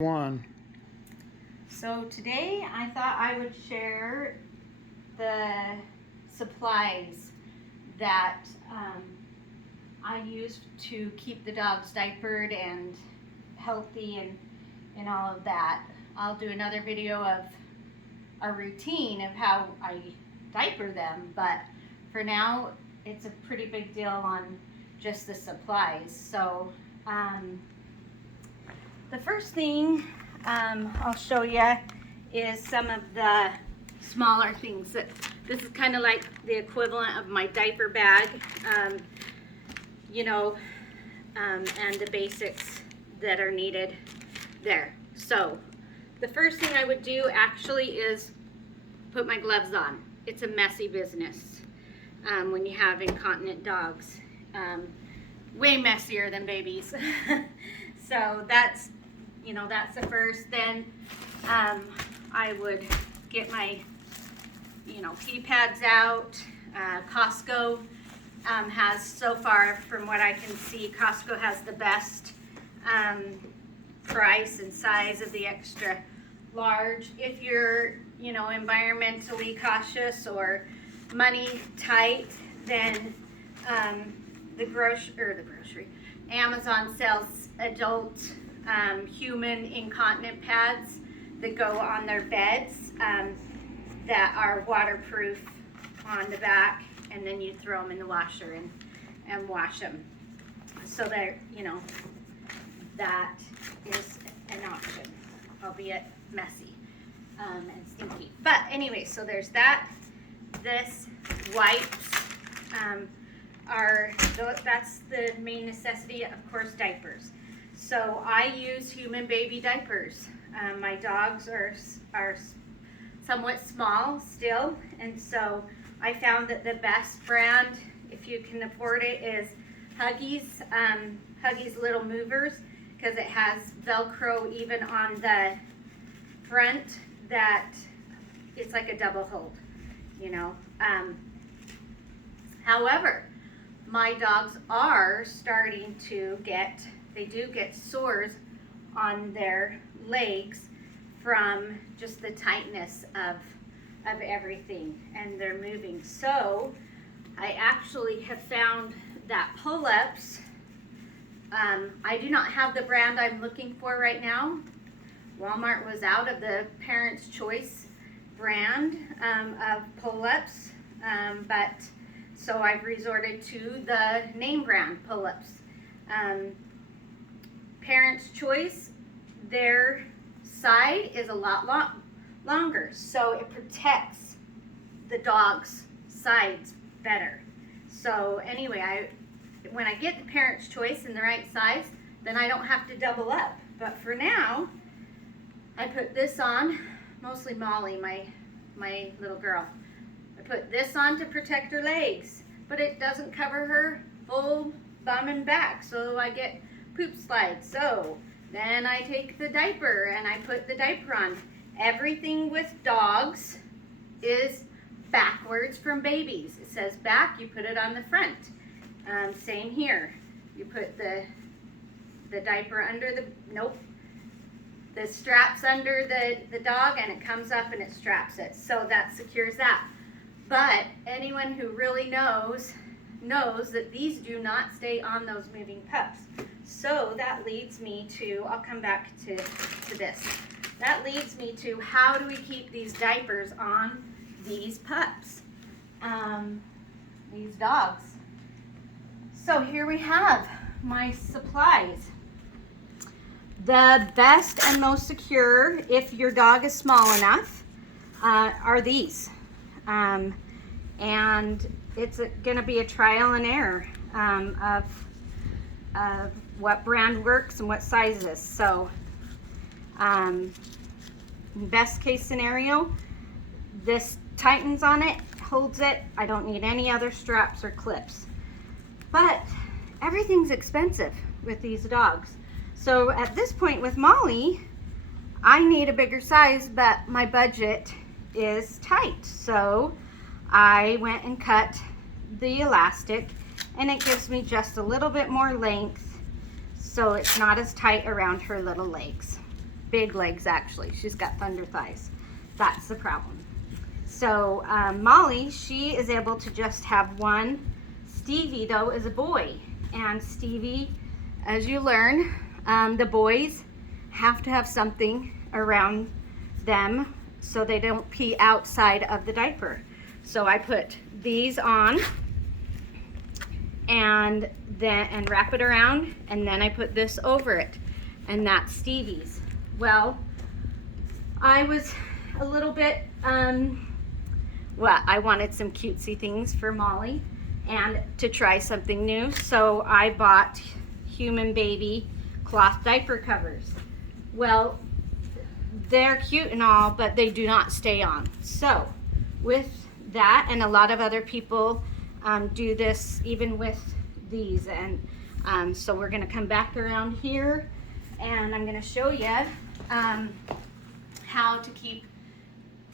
One. So today I thought I would share the supplies that I use to keep the dogs diapered and healthy and all of that. I'll do another video of a routine of how I diaper them, but for now it's a pretty big deal on just the supplies. So the first thing I'll show you is some of the smaller things. This is kind of like the equivalent of my diaper bag, and the basics that are needed there. So the first thing I would do actually is put my gloves on. It's a messy business when you have incontinent dogs. Way messier than babies. So that's the first. Then I would get my pee pads out. Costco has, so far from what I can see, Costco has the best price and size of the extra large. If you're environmentally cautious or money tight, then Amazon sells adult human incontinent pads that go on their beds that are waterproof on the back, and then you throw them in the washer and wash them. So that that is an option, albeit messy and stinky. But anyway, so there's that. This wipes that's the main necessity, of course, diapers. So I use human baby diapers. My dogs are somewhat small still, and so I found that the best brand, if you can afford it, is Huggies. Huggies Little Movers, because it has Velcro even on the front that it's like a double hold, However, my dogs are starting to get sores on their legs from just the tightness of everything, and they're moving. So I actually have found that pull-ups, I do not have the brand I'm looking for right now. Walmart was out of the Parents' Choice brand of pull-ups, but so I've resorted to the name brand pull-ups. Parents' Choice, their side is a lot longer, so it protects the dog's sides better. So anyway, when I get the Parents' Choice in the right size, then I don't have to double up. But for now, I put this on, mostly Molly, my little girl. I put this on to protect her legs, but it doesn't cover her full bum and back, so I get poop slides. So then I take the diaper and I put the diaper on. Everything with dogs is backwards from babies. It says back, you put it on the front. Same here. You put the diaper under the straps under the dog, and it comes up and it straps it. So that secures that. But anyone who really knows that these do not stay on those moving pups. So that leads me to, I'll come back to this. That leads me to, how do we keep these diapers on these pups, these dogs? So here we have my supplies. The best and most secure, if your dog is small enough, are these. And it's going to be a trial and error of what brand works and what sizes. So best case scenario, this tightens on it, holds it. I don't need any other straps or clips. But everything's expensive with these dogs. So at this point with Molly, I need a bigger size, but my budget is tight. So I went and cut the elastic, and it gives me just a little bit more length, so it's not as tight around her little legs. big legs actually. She's got thunder thighs. That's the problem. So Molly, she is able to just have one. Stevie though is a boy, and Stevie, as you learn, the boys have to have something around them so they don't pee outside of the diaper. So I put these on and wrap it around, and then I put this over it, and that's Stevie's. Well, I was a little bit well, I wanted some cutesy things for Molly and to try something new, so I bought human baby cloth diaper covers. Well, they're cute and all, but they do not stay on. So with that, and a lot of other people do this even with these, and so we're going to come back around here, and I'm going to show you how to keep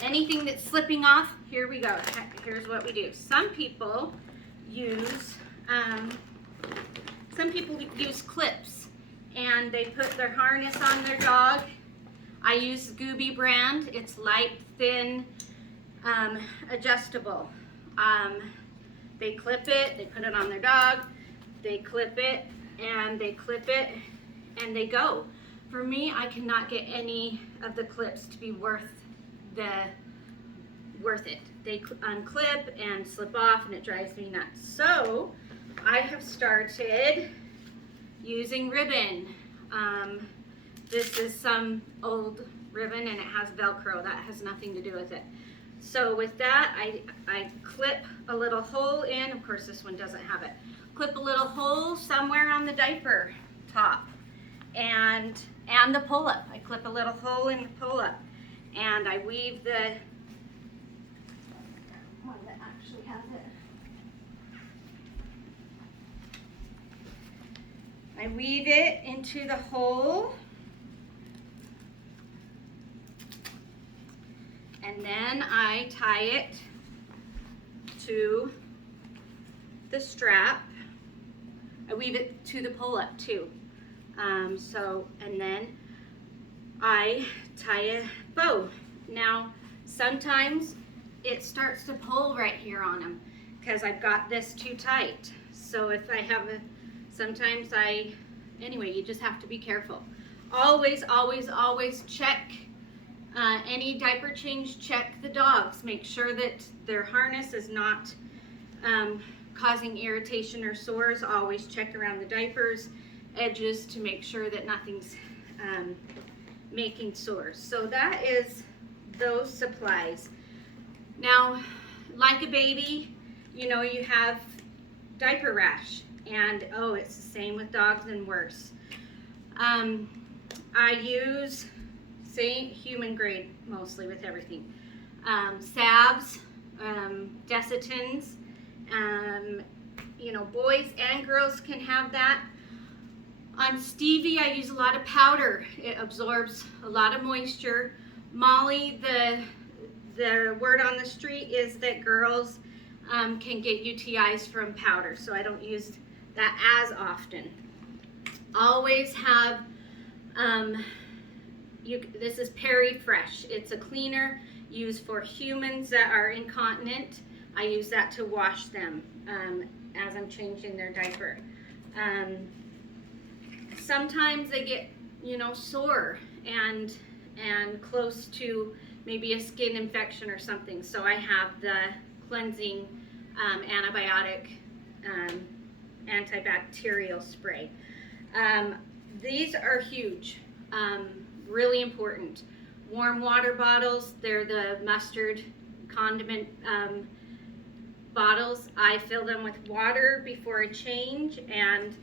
anything that's slipping off. Here we go. Here's what we do. Some people use clips, and they put their harness on their dog. I use Gooby brand. It's light, thin, adjustable. They clip it, they put it on their dog, they clip it, and they clip it, and they go. For me, I cannot get any of the clips to be worth it. They unclip and slip off, and it drives me nuts. So I have started using ribbon. This is some old ribbon, and it has Velcro. That has nothing to do with it. So with that, I clip a little hole in. Of course, this one doesn't have it. Clip a little hole somewhere on the diaper top, and the pull-up. I clip a little hole in the pull-up, and I weave the one that actually has it. I weave it into the hole, and then I tie it to the strap. I weave it to the pull-up too. And then I tie a bow. Now, sometimes it starts to pull right here on them because I've got this too tight. So if I have anyway, you just have to be careful. Always, always, always check any diaper change, check the dogs. Make sure that their harness is not causing irritation or sores. Always check around the diapers, edges, to make sure that nothing's making sores. So that is those supplies. Now, like a baby, you know, you have diaper rash, and oh, it's the same with dogs and worse. I use human grade mostly with everything. Salves, Dessitins, you know, boys and girls can have that. On Stevie, I use a lot of powder. It absorbs a lot of moisture. Molly, the word on the street is that girls can get UTIs from powder, so I don't use that as often. Always have, this is Peri Fresh. It's a cleaner used for humans that are incontinent. I use that to wash them as I'm changing their diaper. Sometimes they get, you know, sore and close to maybe a skin infection or something. So I have the cleansing antibacterial spray. These are huge, really important. Warm water bottles, they're the mustard condiment bottles. I fill them with water before I change and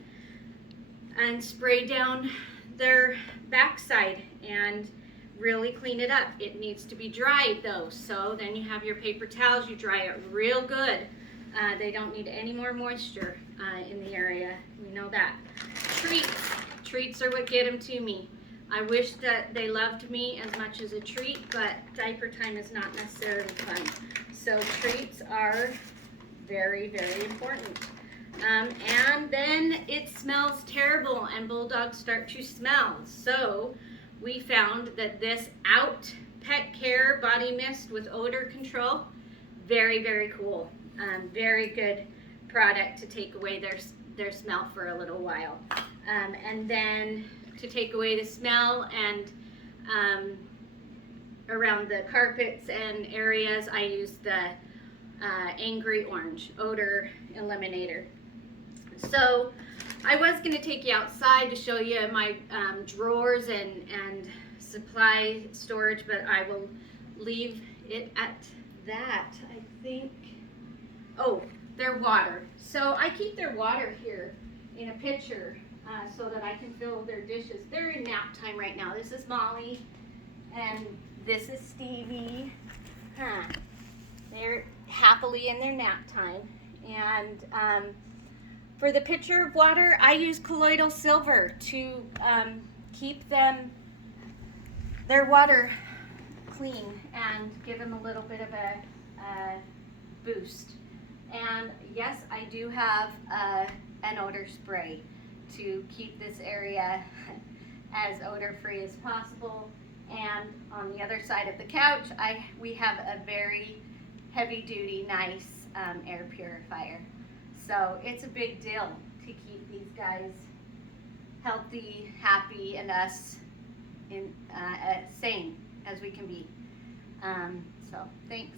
spray down their backside and really clean it up. It needs to be dried though, so then you have your paper towels, you dry it real good. They don't need any more moisture in the area, we know that. Treats are what get them to me. I wish that they loved me as much as a treat, but diaper time is not necessarily fun. So treats are very, very important. And then it smells terrible, and Bulldogs start to smell. So we found that this Out Pet Care Body Mist with odor control, very, very cool. Very good product to take away their smell for a little while. And then to take away the smell and around the carpets and areas, I use the Angry Orange Odor Eliminator. So I was going to take you outside to show you my drawers and supply storage, but I will leave it at that, I think. Oh, their water. So I keep their water here in a pitcher so that I can fill their dishes. They're in nap time right now. This is Molly and this is Stevie. They're happily in their nap time. And for the pitcher of water, I use colloidal silver to keep their water clean and give them a little bit of a boost. And yes, I do have an odor spray to keep this area as odor free as possible. And on the other side of the couch, we have a very heavy duty, nice air purifier. So it's a big deal to keep these guys healthy, happy, and us sane as we can be. So thanks.